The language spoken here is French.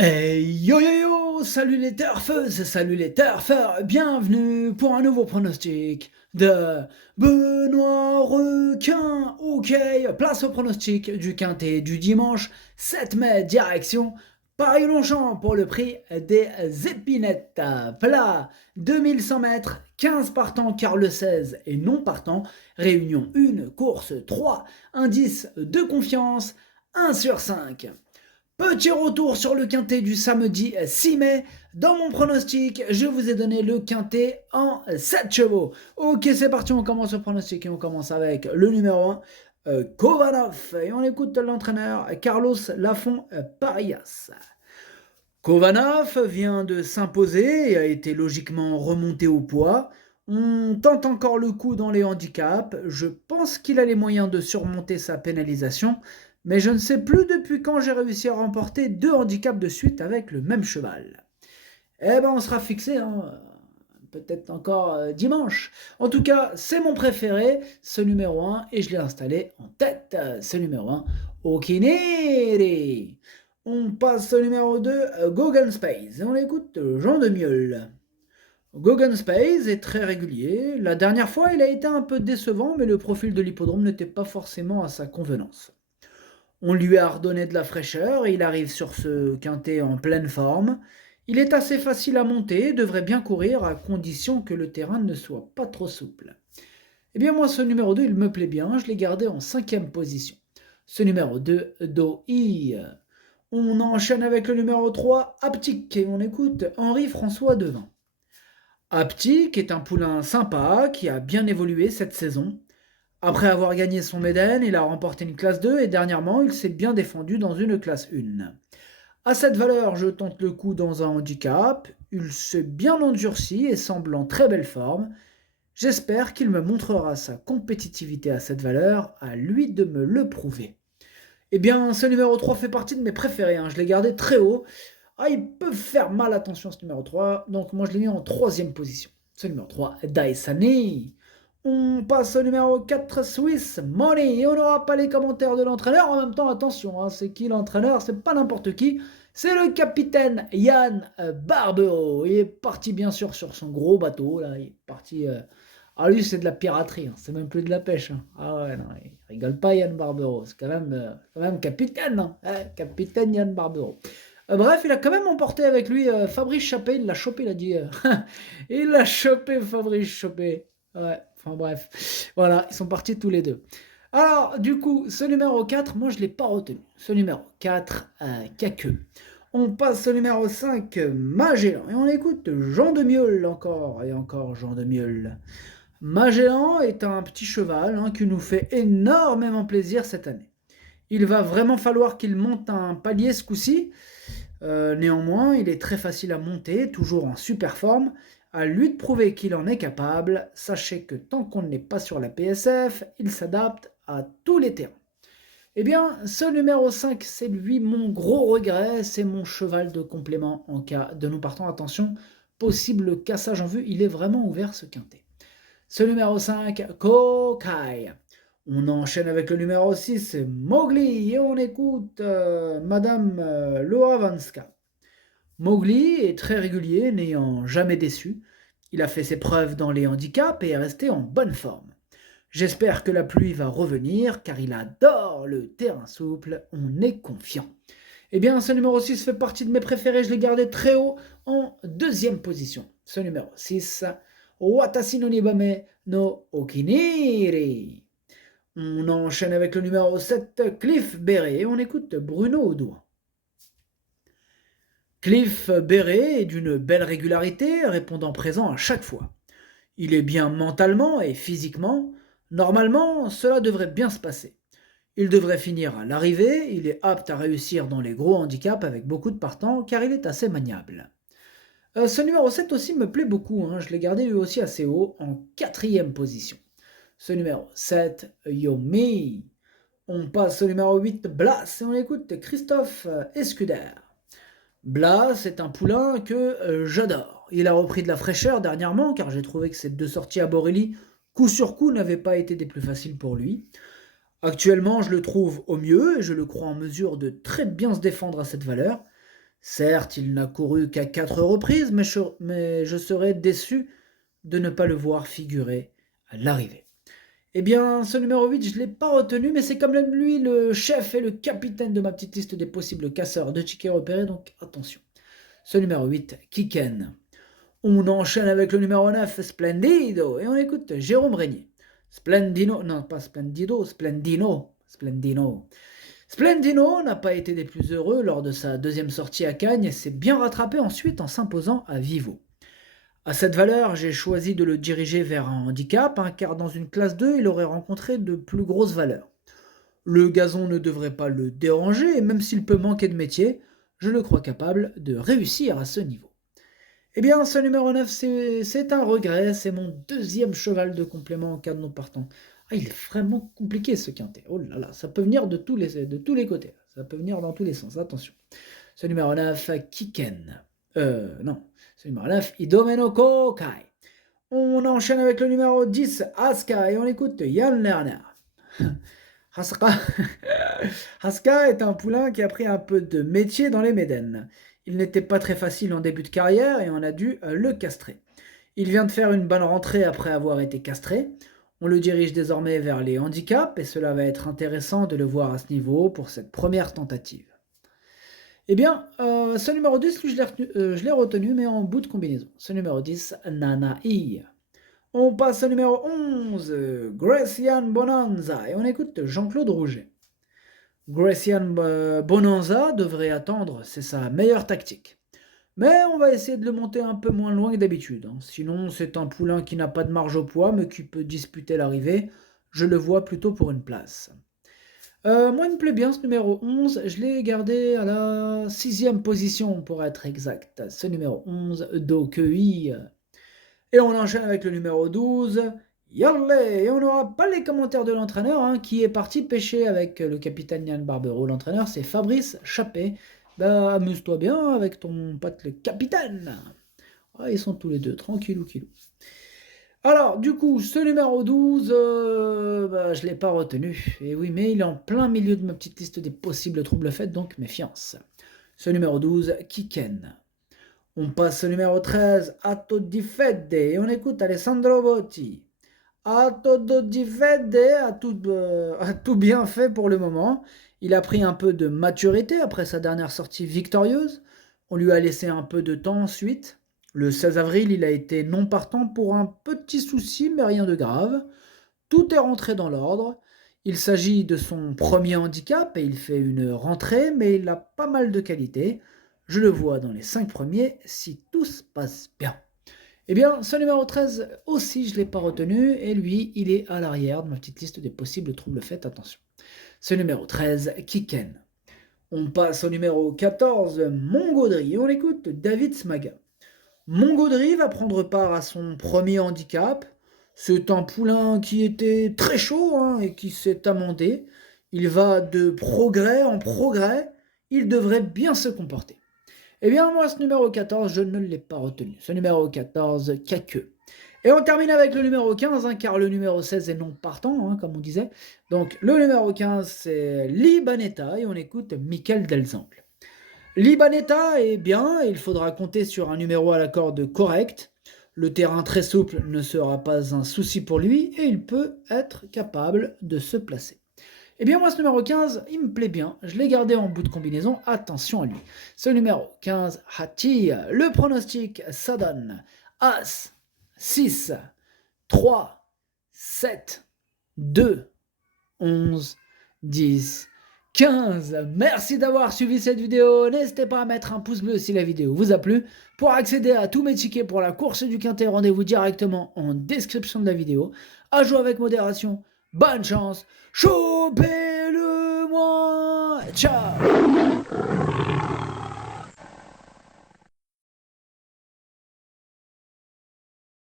Yo yo yo, salut les turfeuses, salut les turfeurs, bienvenue pour un nouveau pronostic de Benoît Requin. Ok, place au pronostic du quintet du dimanche 7 mai, direction Paris-Longchamp pour le prix des épinettes. Plat 2100 mètres, 15 partants car le 16 et non partant, réunion 1, course 3, indice de confiance 1 sur 5. Petit retour sur le quintet du samedi 6 mai. Dans mon pronostic, je vous ai donné le quintet en 7 chevaux. Ok, c'est parti, on commence le pronostic et on commence avec le numéro 1, Kovanov. Et on écoute l'entraîneur Carlos Lafont Parias. Kovanov vient de s'imposer et a été logiquement remonté au poids. On tente encore le coup dans les handicaps. Je pense qu'il a les moyens de surmonter sa pénalisation, mais je ne sais plus depuis quand j'ai réussi à remporter 2 handicaps de suite avec le même cheval. Eh ben on sera fixé, hein, peut-être encore dimanche. En tout cas, c'est mon préféré, ce numéro 1, et je l'ai installé en tête, ce numéro 1, Okineri. On passe au numéro 2, Gauguin Space, et on écoute Jean de Mieul. Gauguin Space est très régulier. La dernière fois, il a été un peu décevant, mais le profil de l'hippodrome n'était pas forcément à sa convenance. On lui a redonné de la fraîcheur et il arrive sur ce quintet en pleine forme. Il est assez facile à monter, devrait bien courir à condition que le terrain ne soit pas trop souple. Eh bien moi ce numéro 2 il me plaît bien, je l'ai gardé en 5e position. Ce numéro 2, Doi. On enchaîne avec le numéro 3, Aptic, et on écoute Henri-François Devin. Aptic est un poulain sympa qui a bien évolué cette saison. Après avoir gagné son Méden, il a remporté une classe 2 et dernièrement, il s'est bien défendu dans une classe 1. À cette valeur, je tente le coup dans un handicap. Il s'est bien endurci et semble en très belle forme. J'espère qu'il me montrera sa compétitivité à cette valeur, à lui de me le prouver. Eh bien, ce numéro 3 fait partie de mes préférés, hein. Je l'ai gardé très haut. Ah, il peut faire mal, attention, ce numéro 3. Donc moi, je l'ai mis en 3e position. Ce numéro 3, Daisani. On passe au numéro 4, Swiss Money. Et on n'aura pas les commentaires de l'entraîneur. En même temps, attention, hein, c'est qui l'entraîneur? C'est pas n'importe qui. C'est le capitaine Yann Barbero. Il est parti, bien sûr, sur son gros bateau. Là. Il est parti. Ah, lui, c'est de la piraterie. Hein. C'est même plus de la pêche. Hein. Ah ouais, non, il rigole pas, Yann Barbero. C'est quand même capitaine. Hein. Capitaine Yann Barbero. Bref, il a quand même emporté avec lui Fabrice Chappé. Il l'a chopé, il a dit. Il l'a chopé, Fabrice Chappé. Ouais, enfin bref. Voilà, ils sont partis tous les deux. Alors, du coup, ce numéro 4, moi je ne l'ai pas retenu. Ce numéro 4, Caqueux. On passe au numéro 5, Magellan. Et on écoute Jean de Mieul encore et encore Jean de Mieul. Magellan est un petit cheval hein, qui nous fait énormément plaisir cette année. Il va vraiment falloir qu'il monte un palier ce coup-ci. Néanmoins, il est très facile à monter, toujours en super forme. À lui de prouver qu'il en est capable. Sachez que tant qu'on n'est pas sur la PSF, il s'adapte à tous les terrains. Eh bien, ce numéro 5, c'est lui mon gros regret. C'est mon cheval de complément en cas de nous partant. Attention, possible cassage en vue. Il est vraiment ouvert ce quintet. Ce numéro 5, Kokai. On enchaîne avec le numéro 6, Mowgli, et on écoute Madame Loavanska. Mowgli est très régulier, n'ayant jamais déçu. Il a fait ses preuves dans les handicaps et est resté en bonne forme. J'espère que la pluie va revenir, car il adore le terrain souple, on est confiant. Eh bien, ce numéro 6 fait partie de mes préférés, je l'ai gardé très haut en 2e position. Ce numéro 6, Watashi no Nibame no Okiniri. On enchaîne avec le numéro 7, Cliff Beret, et on écoute Bruno Audouin. Cliff Beret est d'une belle régularité, répondant présent à chaque fois. Il est bien mentalement et physiquement. Normalement, cela devrait bien se passer. Il devrait finir à l'arrivée, il est apte à réussir dans les gros handicaps avec beaucoup de partants car il est assez maniable. Ce numéro 7 aussi me plaît beaucoup, hein. Je l'ai gardé lui aussi assez haut, en 4e position. Ce numéro 7, Yomi. On passe au numéro 8, Blas, et on écoute Christophe Escuder. Blas est un poulain que j'adore. Il a repris de la fraîcheur dernièrement, car j'ai trouvé que ces 2 sorties à Borelli, coup sur coup, n'avaient pas été des plus faciles pour lui. Actuellement, je le trouve au mieux, et je le crois en mesure de très bien se défendre à cette valeur. Certes, il n'a couru qu'à 4 reprises, mais je serais déçu de ne pas le voir figurer à l'arrivée. Eh bien, ce numéro 8, je ne l'ai pas retenu, mais c'est quand même lui le chef et le capitaine de ma petite liste des possibles casseurs de tickets repérés, donc attention. Ce numéro 8, Kiken. On enchaîne avec le numéro 9, Splendido, et on écoute Jérôme Régnier. Splendino, non pas Splendido, Splendino. Splendino n'a pas été des plus heureux lors de sa deuxième sortie à Cagnes et s'est bien rattrapé ensuite en s'imposant à Vivo. À cette valeur, j'ai choisi de le diriger vers un handicap, car dans une classe 2, il aurait rencontré de plus grosses valeurs. Le gazon ne devrait pas le déranger, et même s'il peut manquer de métier, je le crois capable de réussir à ce niveau. Eh bien, ce numéro 9, c'est un regret, c'est mon deuxième cheval de complément en cas de non partant. Ah, il est vraiment compliqué ce quintet. Oh là là, ça peut venir de tous les côtés. Ça peut venir dans tous les sens, attention. Ce numéro 9, Kiken. Non, ce numéro 9, Idomeno Kokai. On enchaîne avec le numéro 10, Aska, et on écoute Yann Lerner. Haska est un poulain qui a pris un peu de métier dans les Médènes. Il n'était pas très facile en début de carrière et on a dû le castrer. Il vient de faire une bonne rentrée après avoir été castré. On le dirige désormais vers les handicaps et cela va être intéressant de le voir à ce niveau pour cette première tentative. Eh bien, ce numéro 10, lui, je l'ai retenu, mais en bout de combinaison. Ce numéro 10, Nanaï. On passe au numéro 11, Gracian Bonanza, et on écoute Jean-Claude Rouget. Gracian Bonanza devrait attendre, c'est sa meilleure tactique. Mais on va essayer de le monter un peu moins loin que d'habitude. Sinon, c'est un poulain qui n'a pas de marge au poids, mais qui peut disputer l'arrivée. Je le vois plutôt pour une place. Moi, il me plaît bien ce numéro 11. Je l'ai gardé à la 6e position, pour être exact. Ce numéro 11, Dokei. Et on enchaîne avec le numéro 12, Yorley. Et on n'aura pas les commentaires de l'entraîneur, qui est parti pêcher avec le capitaine Yann Barbero. L'entraîneur, c'est Fabrice Chappé. Bah, amuse-toi bien avec ton pote le capitaine. Ah, ils sont tous les deux, tranquillou. Alors, du coup, ce numéro 12, je ne l'ai pas retenu. Et oui, mais il est en plein milieu de ma petite liste des possibles troubles faits, donc méfiance. Ce numéro 12, Kiken. On passe au numéro 13, Atto di Fede, et on écoute Alessandro Botti. Atto di Fede a tout bien fait pour le moment. Il a pris un peu de maturité après sa dernière sortie victorieuse. On lui a laissé un peu de temps ensuite. Le 16 avril, il a été non partant pour un petit souci, mais rien de grave. Tout est rentré dans l'ordre. Il s'agit de son premier handicap et il fait une rentrée, mais il a pas mal de qualités. Je le vois dans les 5 premiers si tout se passe bien. Eh bien, ce numéro 13 aussi, je ne l'ai pas retenu, et lui, il est à l'arrière de ma petite liste des possibles troubles faits, attention. Ce numéro 13, Kiken. On passe au numéro 14, Mongaudry, et on écoute David Smaga. Mongaudry va prendre part à son premier handicap. C'est un poulain qui était très chaud et qui s'est amendé. Il va de progrès en progrès. Il devrait bien se comporter. Eh bien, moi, ce numéro 14, je ne l'ai pas retenu. Ce numéro 14, Kakeux. Et on termine avec le numéro 15, car le numéro 16 est non partant, comme on disait. Donc, le numéro 15, c'est Libanetta, et on écoute Michael Delzangle. Libanetta est bien, et il faudra compter sur un numéro à la corde correct. Le terrain très souple ne sera pas un souci pour lui, et il peut être capable de se placer. Eh bien, moi, ce numéro 15, il me plaît bien. Je l'ai gardé en bout de combinaison. Attention à lui. Ce numéro 15, Hati. Le pronostic, ça donne As, 6, 3, 7, 2, 11, 10, 15. Merci d'avoir suivi cette vidéo. N'hésitez pas à mettre un pouce bleu si la vidéo vous a plu. Pour accéder à tous mes tickets pour la course du quintet, rendez-vous directement en description de la vidéo. À jouer avec modération. Bonne chance, chopez-le-moi, ciao.